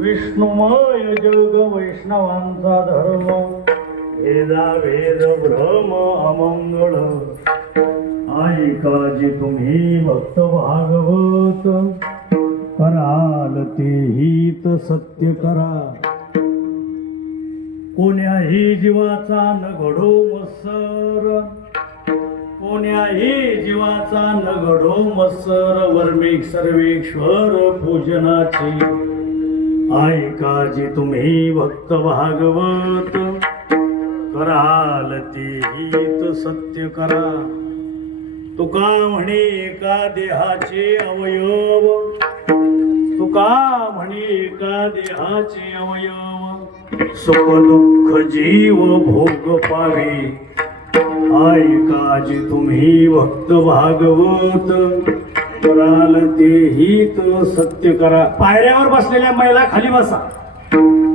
विष्णुमय जग वैष्णवांचा धर्म, वेदा वेद भ्रम अमंगळ, ऐकाजी तुम्ही भक्त भागवत, कराल ते हित सत्य करा. कोण्याही जीवाचा न घडो मत्सर, कोण्याही जीवाचा न घडो मत्सर, वर्मिक सर्वेश्वर पूजनाची, ऐकाजी तुम्ही भक्त भागवत, कराल ते हित सत्य करा. तुका म्हणे एका देहाचे अवयव, तुका म्हणे एका देहाचे अवयव, सुख दुःख जीव भोग पावे, ऐकाजी तुम्ही भक्त भागवत, कराल ते हित सत्य करा. पायऱ्यावर बसलेल्या महिला खाली बसा,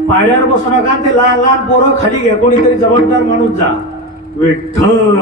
पायऱ्यावर बसू नका. ते लहान लहान पोरं खाली घ्या, कोणीतरी जबाबदार माणूस जा. विठ्ठल